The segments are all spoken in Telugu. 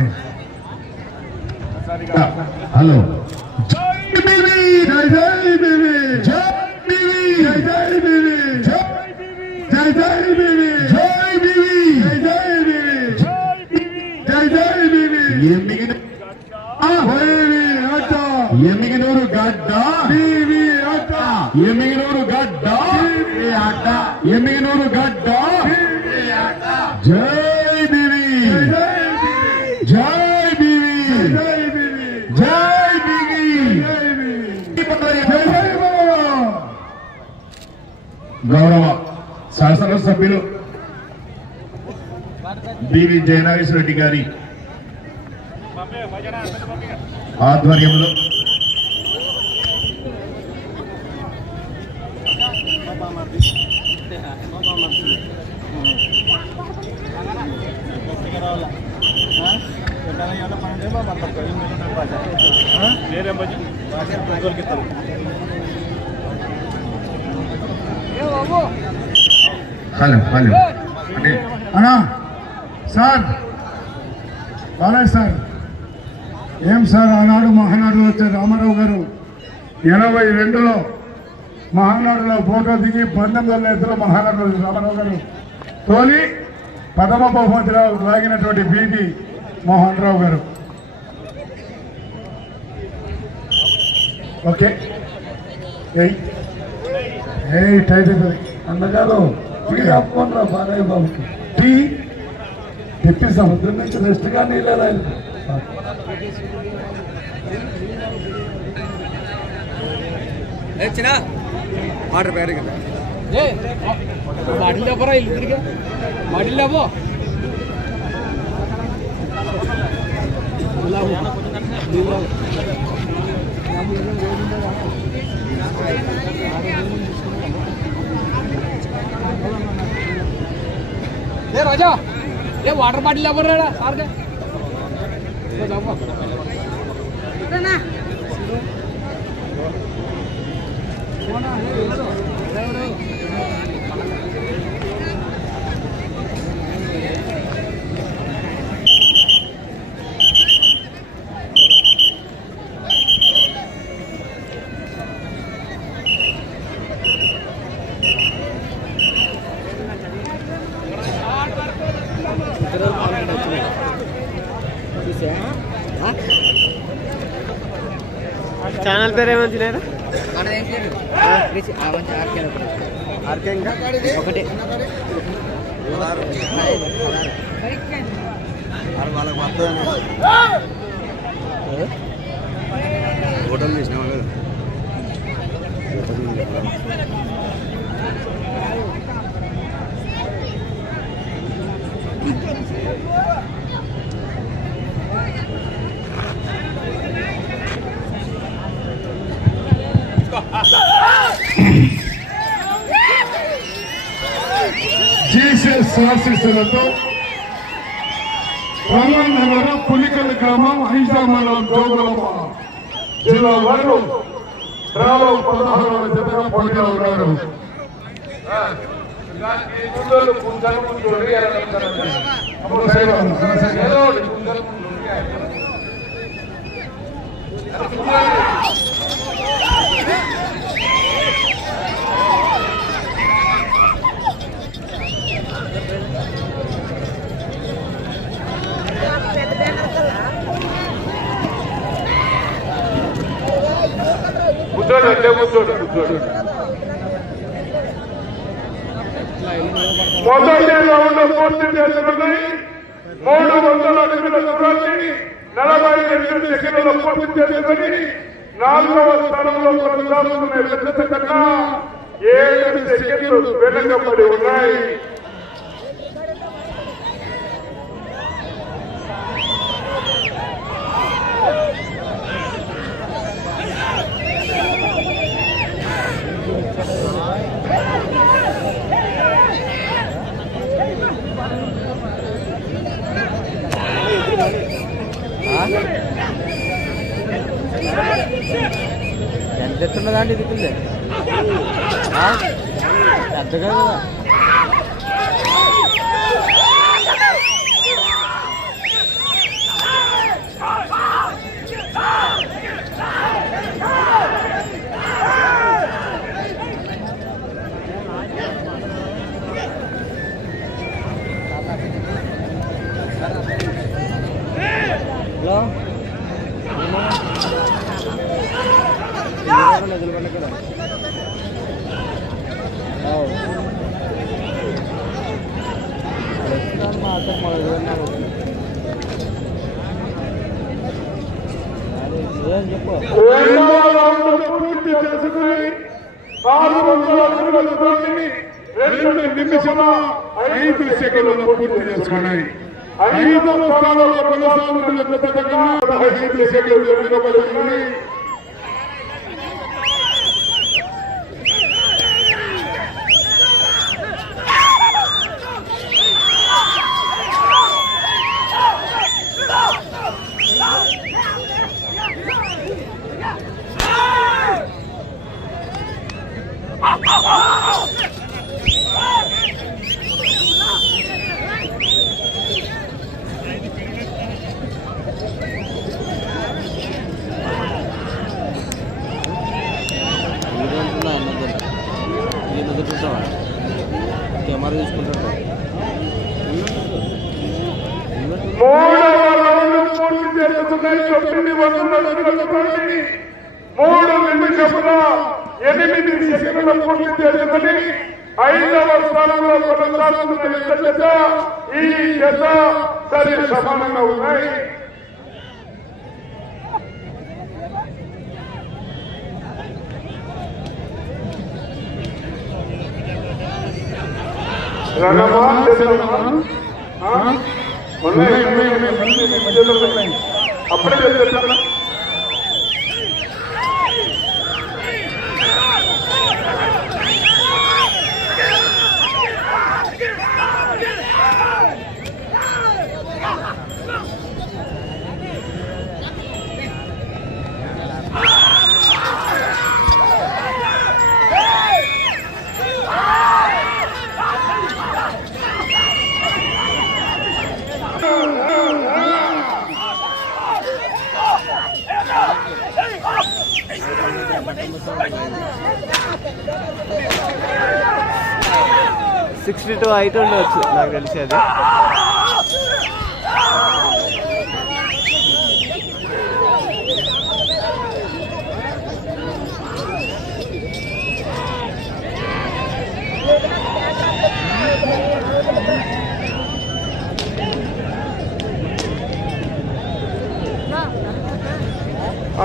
Okay hello. ఎమ్మిగినూరు గడ్డ ఎమ్మిగినూరు గడ్డ ఎమ్మిగినూరు గడ్డ జై బీవీ జై బీవీ జై బీవీ జై బీవీ గౌరవ శాసనసభ్యులు బివి జయనాగేశ్వర రెడ్డి గారి ఆధ్వర్యంలో హలో హలో అంటే అన్నా సార్ బాలయ్య సార్ ఏం సార్ ఆనాడు మహానాడులో వచ్చే రామారావు గారు ఎనభై రెండులో మహానాడులో ఫోటో దిగి పంతొమ్మిది వందల ఎత్తులో మహానాడులో రామారావు గారు. తోలి పదమ బహుమతిలో లాగినటువంటి బీబీ మోహన్ రావు గారు. ఓకే. ఏయ్. ఏయ్ టైట్ అవుతుంది అన్నగారు టీ ఆపుకోండి బాలయ్య బాబుకి టీ తెప్పిస్తాం పొద్దున్న నుంచి రెస్ట్ గా నీళ్ళ చిన్న వాటర్ ప్యాకెట్ కదా మాటిల్ చెప్పరా ఇల్లు తిరిగి ये राजा ये वाटर पार्टी लवर रहा सार के। तो जाऊँगा ना कौन है ये పేరు ఏమంటున్నారు ఆర్కే ఇంకా ఒకటి. వాళ్ళకి వస్తుందని హోటల్ చేసినావా? కదా జీసస్ ఆశీస్సులతో నగర పులికల్ గ్రామం ఐజామండలం జోగులమ్మ జిల్లా వారు రావు పదహారవ జతగా పోటీలో ఉన్నారు అప్పుడు సైవం, సైవం. కూర్చోడు అట్లే కూర్చోడు. కూర్చోడు మొదటి రౌండ్ పూర్తి చేసుకున్నాయి మూడు వందల అడుగుల దూరాన్ని నలభై రెండు సెకండ్ల పూర్తి చేసుకుని నాలుగవ స్థానంలో కొనసాగుతున్న పెద్ద కన్నా ఏడు సెకండ్లు వెనుకబడి ఉన్నాయి. ఎంత ఎత్తున్నదండి ఇది పెద్దగా కదా హలో నిధులు కదా మాత్రం మొదలు ఏం చెప్పు రెండవ రౌండ్ పూర్తి చేసుకుని ఆరు వందల అడుగుల దూరాన్ని రెండు నిమిషముల ఐదు సెకండ్లు పూర్తి చేసుకున్నాయి. ఐదు స్థానంలో కొనసాగుతున్న జత కన్నా పదహైదు సెకండ్లు వెనుకబడి ఉన్నాయి కెమెరా తీసుకుంటాడు మూడవ రౌండ్ పూర్తి చేసుకున్నాయి తొమ్మిది వందల అడుగుల దూరాన్ని మూడు నిమిషముల ఎనిమిది సెకండ్ల పూర్తి చేసుకుని ఐదవ స్థానంలో కొనసాగుతున్న జత జత ఈ జత సరి సమానంగా ఉన్నాయి. అప్పుడే చేద్దామా? ఆ? ఉన్నాయి, ఉన్నాయి, ఉన్నాయి, ఉన్నాయి, మధ్యలో ఉన్నాయి. అప్పుడే చెప్తాను సిక్స్టీ టూ హైట్ ఉండవచ్చు నాకు తెలిసి అది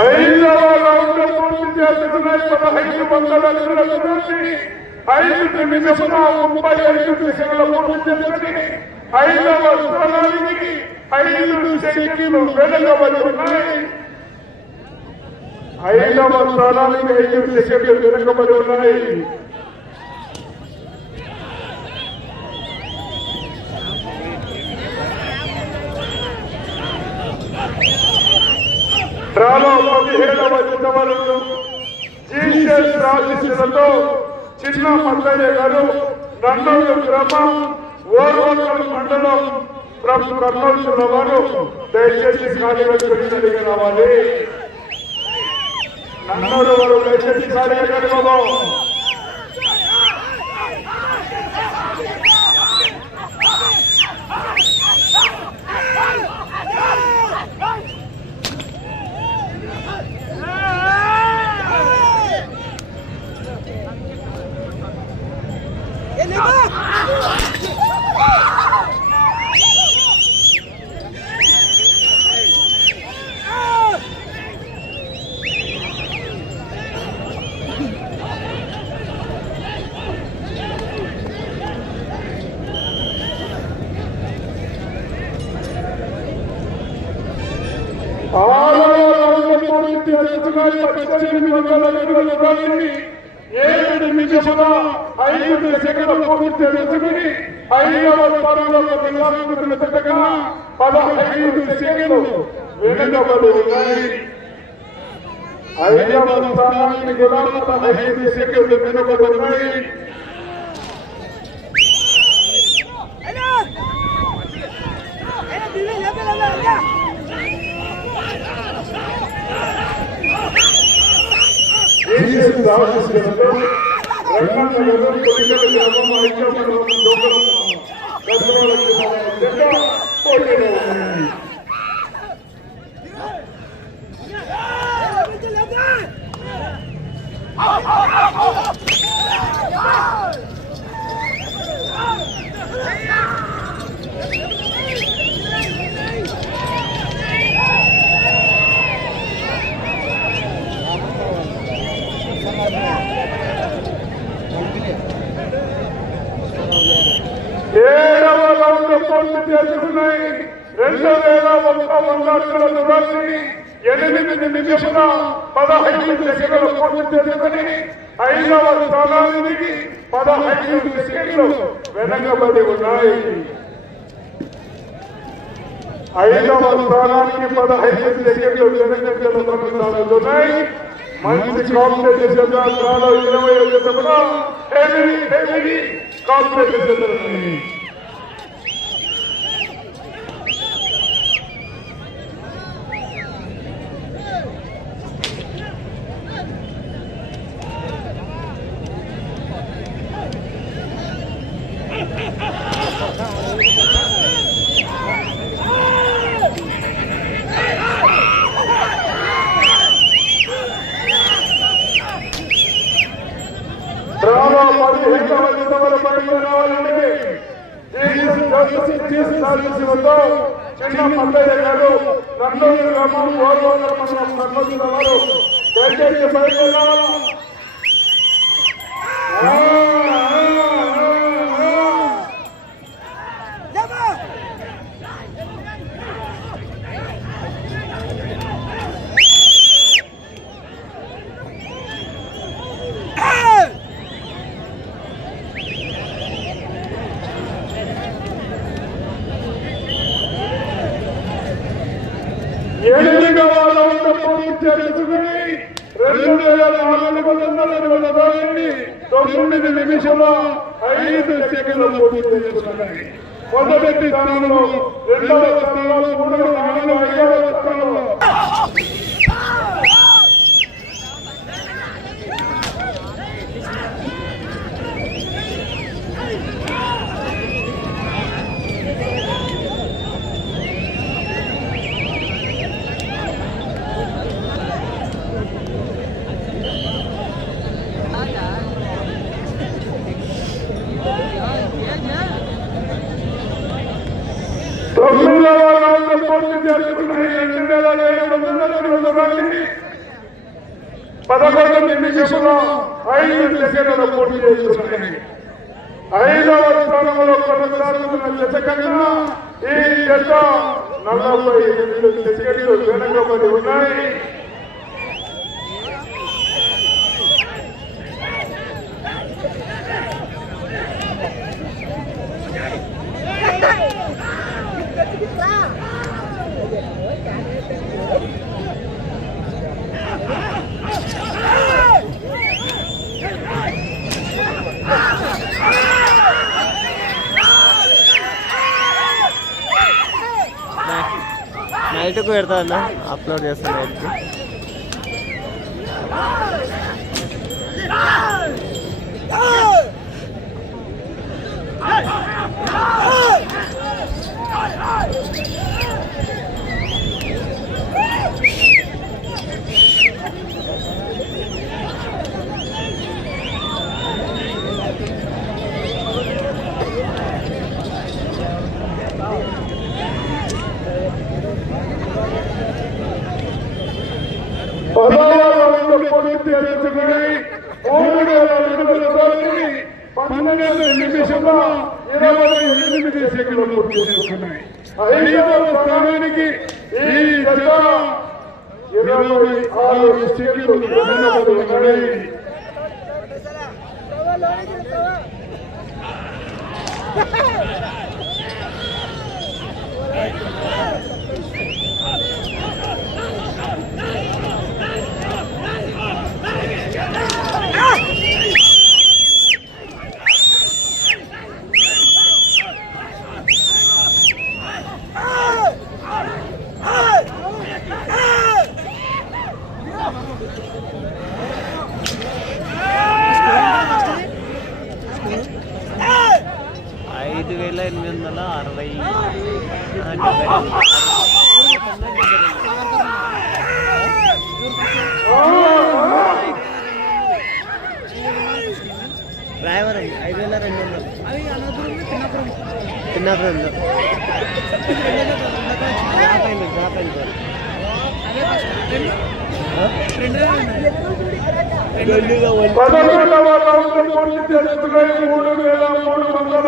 ఐదవ రౌండ్ పూర్తి చేసుకున్నాయి పదహైదు వందల అడుగుల దూరాన్ని ఐదు నిమిషముల ముప్పై ఐదు సెకండ్ల పూర్తి ఐదవ స్థానానికి ఐదు సెకండ్లు వెనకబడి ఉన్నాయి ఐదవ స్థానానికి ఐదు సెకండ్లు వెనకబడి ఉన్నాయి డ్రాలో పదిహేడవ జత వరకు జీసస్ రాజేశ్వరతో చిన్న మల్లయ్య గారు నందూరు గ్రామం ఓర్వకల్ మండలం. కర్నూలు జిల్లా వారు దయచేసి కార్యవర్గ రావాలి. నండూరు వారు దయచేసి కార్యవర్గ ಆಲಯ ಪಕ್ಷ ఏడు నిమిషముల ఐదు సెకండ్ల పూర్తి చేసుకుని ఐదవ స్థానంలో కొనసాగుతున్న జత పదహైదు సెకండ్లు వెనుకబడి ఐదవ స్థానానికి కూడా పదహైదు సెకండ్లు వెనుకబడి ఉన్నాయి జీసస్ రాజేశ్వరంలో రంగనగరం కొలికల గ్రామం ఐక్యమండలం జోగులం గద్వాల జిల్లా జెండా పోటీలో ఉన్నాయి రెండు వేల ఒక్క వంద అడుగుల దూరాన్ని ఎనిమిది నిమిషముల పదహైదు సెకండ్లు పూర్తి చేసుకుని ఐదవ స్థానానికి పదహైదు సెకండ్లు వెనకబడి ఉన్నాయి. ఐదవ స్థానానికి పదహైదు సెకండ్లు వెనకబడి కొనసాగుతున్నాయి మంచి కాంపిటేషన్ చాలా ఇరవై ఐదు హెవీ జీసస్ జోసెఫ్ జీసస్ చిన్న పల్లె గారు నందూరు గ్రామం గోల్వోదర మండలం కర్నూలు వారు దయచేసి బయటకు రావాలి ఆ, ఆ, ఆ, ఆ. ఎనిమిదవ రౌండ్ పూర్తి చేసుకుని రెండు వేల నాలుగు వందల అరవై రోజుల్ని నిమిషంలో ఐదు సెకండ్లు పూర్తి చేసుకున్నాయి. మొదటి స్థానంలో రెండవ స్థానంలో మూడవ నాలుగు ఐదవ స్థానంలో తొమ్మిదవ రౌండ్ పూర్తి చేసుకున్నాయి రెండు వేల ఏడు వందల రెండు రోజుల్ని పదకొండు నిమిషంలో ఐదు సెకండ్లు పూర్తి చేస్తున్నాయి ఐదవ స్థానంలో కొనసాగుతున్న జత కన్నా ఈ జత నలభై ఎనిమిది సెకండ్లు వెనకబడి ఉన్నాయి. ज़्यादा ना आप लोग जैसे बैठ సెకండ్లు వెనకబడి ఉన్నాయి ఐదు వేల ఎనిమిది వందల అరవై డ్రైవర్ అండి ఐదు వేల రెండు వందలు. పిన్నాపురం డ్రాప్ అయింది డ్రాప్ అయింది మూడు వేల మూడు వందల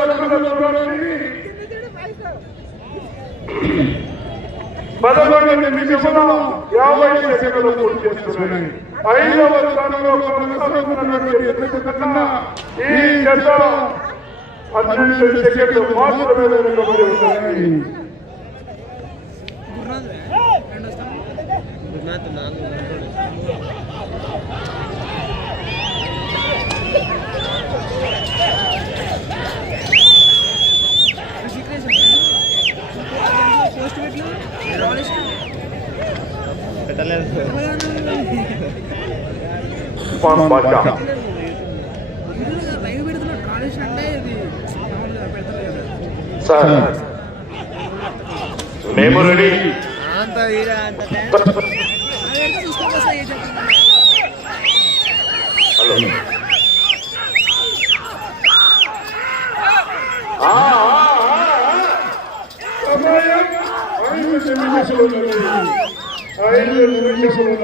పదకొండు నిమిషముల యాభై సెకండ్లు పూర్తి చేస్తున్నాయి. ఐదవ స్థానంలో కొనసాగుతున్నటువంటి కన్నా ఈ జత పన్నెండు సెకండ్లు మాత్రమే వెనుకబడి ఉన్నాయి నాలుగు గంటలు. పెట్టలేదు సార్ మేము రెడీ. సమయం ఐదు నిమిషములు ఐదు నిమిషములు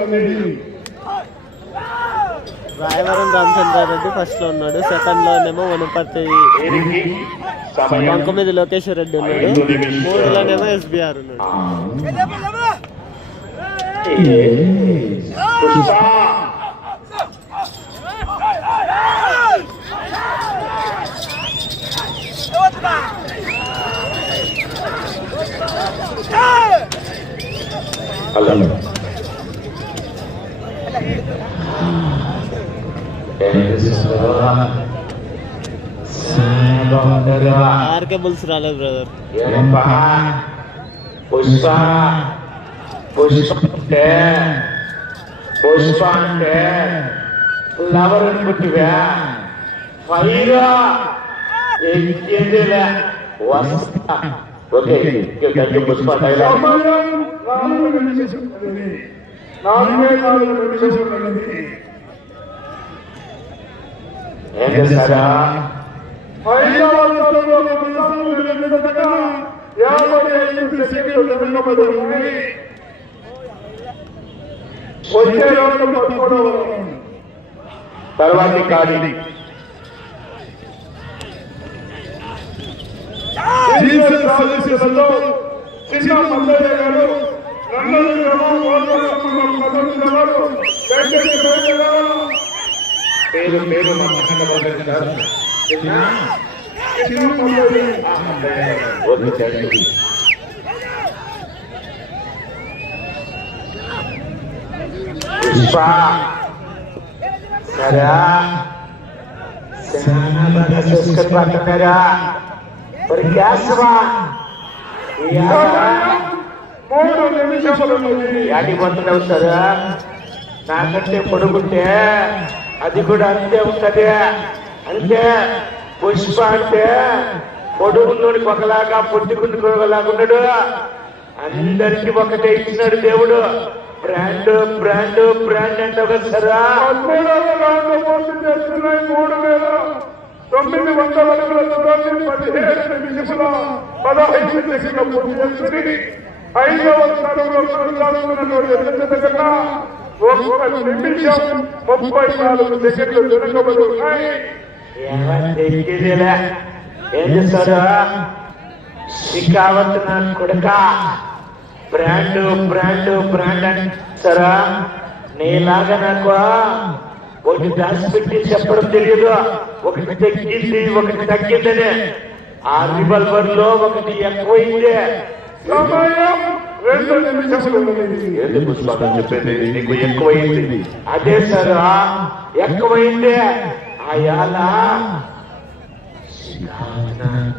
రాయవరం రామచంద్రారెడ్డి ఫస్ట్లో ఉన్నాడు. సెకండ్ లోనేమో వనపర్తి వంకమీది లోకేశ్వర్ రెడ్డి ఉన్నాడు. మూడులోనేమో ఎస్బీఆర్ ఉన్నాడు. హలో. ఆర్కే బుల్స్ రాలేదు బ్రదర్ పుష్ప పుష్ప అంటే పుష్ప అంటే లవర్ అనుకుంటువా ఫైరా ఎక్కిందిలే వస్తా okay thank you Pushpa dialogue నాలుగు నాలుగు నిమిషములు ఏం చేస్తారా ఐదవ స్థానంలో కొనసాగుతున్న జత కన్నా యాభై ఐదు సెకండ్లు వెనుకబడి ఉన్నాయి వచ్చే రౌండ్ పదమూడవ రౌండ్ తర్వాతి కాడి చిన్న మల్లయ్య గారు నందన పేరు పేరు మూడు నిమిషములు. యాడికి పోతున్నావు సార్? నాకంటే పొడుగుంటే అది కూడా అంతే ఉంటుంది. అంతే. పుష్ప అంటే పొడుగున్నోడి ఒకలాగా పొట్టుకుంటుకు ఒకలాగా అందరికి ఒకటే ఇచ్చినాడు దేవుడు. బ్రాండ్ బ్రాండ్ బ్రాండ్ అంటే కదా సరా మూడు వేల తొమ్మిది వందల అడుగుల దూరాన్ని పదిహేడు నిమిషముల పదహైదు పూర్తి ఐదవ స్థానంలో కొనసాగుతున్నటువంటి కన్నా ఒక్క నిమిషం ముప్పై నాలుగు సెకండ్లు ఎక్కిదిలే ఏం చేస్తారు షికావత్ నా కొడుక. బ్రాండ్ బ్రాండ్ బ్రాండ్ అంటారా? నీలాగా నాకు ఒకటి దాచిపెట్టి చెప్పడం తెలియదు. ఒకటి తగ్గింది ఒకటి తగ్గిందని. ఆ రివల్వర్లో ఒకటి ఎక్కువైంది. ఎందుకు పుష్పం చెప్పేది నీకు ఎక్కువైంది అదే సరా ఎక్కువైంది అయాల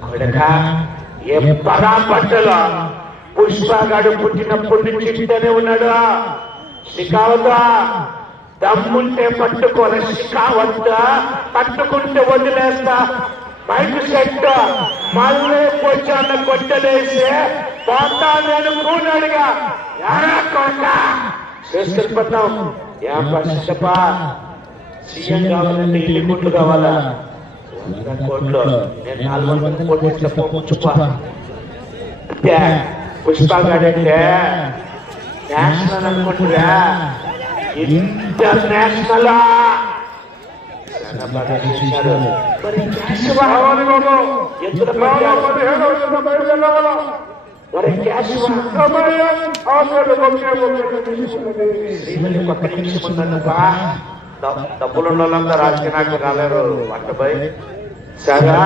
కొడక ఎప్పరా బట్టలు పుష్పగాడు పుట్టినప్పటి నుంచి ఇంటనే ఉన్నాడు. శిఖావత దమ్ముంటే పట్టుకోన శిఖావద్దా పట్టుకుంటే వదిలేస్తా బయట సెట్ మళ్ళీ పొచ్చాన్న కొట్టలేసే పోతాను కూనాడుగా ఎరా కొండ చేసుకెళ్ళిపోతాం యా పశ్చప సీఎం కావాలంటే ఇల్లు కోట్లు కావాలా? కోట్లు. నేను నాలుగు వందల కోట్లు ఇట్లా పోచుప అంటే పుష్పగాడంటే నేషనల్ అనుకుంటురా? ఇంటర్నేషనల్? ఎత్తుల చాలా పడ్డాడు. పదిహేడవ కొత్త డబ్బులున్న వాళ్ళంతా రాజకీయ నాకు రాలేరు వంటపై సగా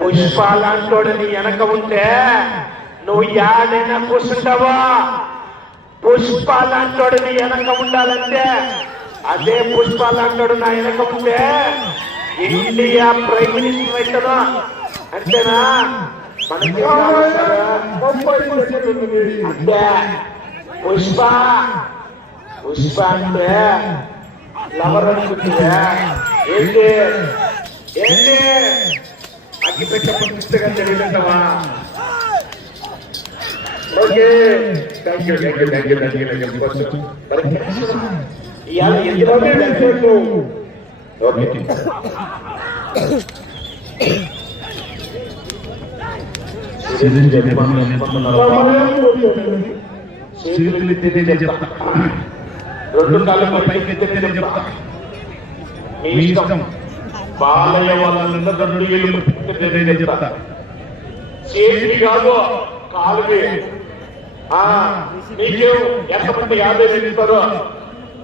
పుష్పాలంటోడు నీ వెనక ఉంటే నువ్వు యాడైనా కూర్చుంటావా పుష్పాలంటోడు నీ వెనక ఉండాలంటే అదే పుష్పాలంటోడు నా వెనక ఉంటే ఇండియా ప్రైమ్ మినిస్టర్ అవుతాను అంతేనా మనకి అంటే పుష్ప పుష్ప అంటే లవర్ అనుకుంటుందా ఏంటి ఏంటి అగ్గి పెట్టప్పుడు పుస్తకం తెలియదంటావా okay thank you thank you thank you thank you thank you ఇవాళ ఎందులోనే వెళ్తాడు ఓకే చేతులు ఎత్తితే చెప్తా. రెండు కాళ్ళ పైకి ఎత్తితే చెప్తా. మీ ఇష్టం. బాలయ్య వాళ్ళందరూ రెండు ఏళ్ళు ఎత్తితే చెప్తా. చేతి కాదు ఎంతమంది యాభై వేలు ఇస్తారో.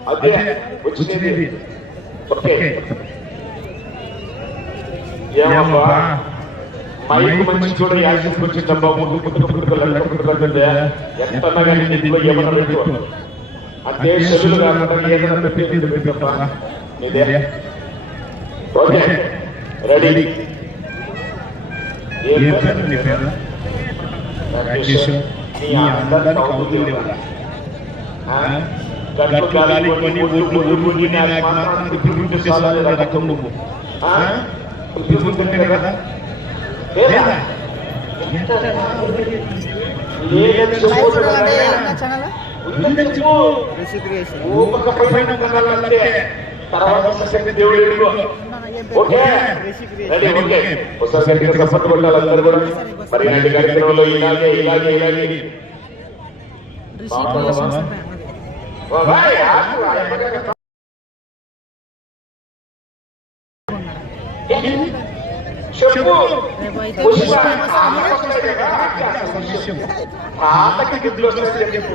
అదే వచ్చింది. ఓకే. ఏమబ్బా? మైక్ మంచి కూడా యాక్సిస్ వచ్చిందమ్మా ముందు పుట్టు పుట్టుకు లెక్క పుట్టుకుంటే ఎంత కానీ ఇంట్లో ఏమన్నా పెట్టు అంటే చెల్లులు కాకుండా ఏదైనా పెట్టి పెట్టప్పా ఇదే ఓకే. రెడీ ఏం పేరు? నీ పేరు? రాకేష్ నీ అందరి కౌగులు గట్టు గాలి కొని ఊర్లు ఊర్లు నాకు మాత్రం పిలుపు చేసాలి రకం నువ్వు. పిలుపుకుంటే కదా. లేదా లేదని చెప్పు ఉందని చెప్పు ఊపకపోయినా ఉండాలంటే తర్వాత సంగతి దేవుడు ఎరుగు. ఓకే రెడీ ఓకే ఒకసారి గట్టిగా సపోర్ట్ కొట్టాలి అందరూ కూడా మరి ఇలాంటి కార్యక్రమంలో ఇలాగే ఇలాగే ఇలాగే ఓ భాయ్, ఆగు, ఆగు. చెప్పు. గిద్దులు వస్తాయని చెప్పు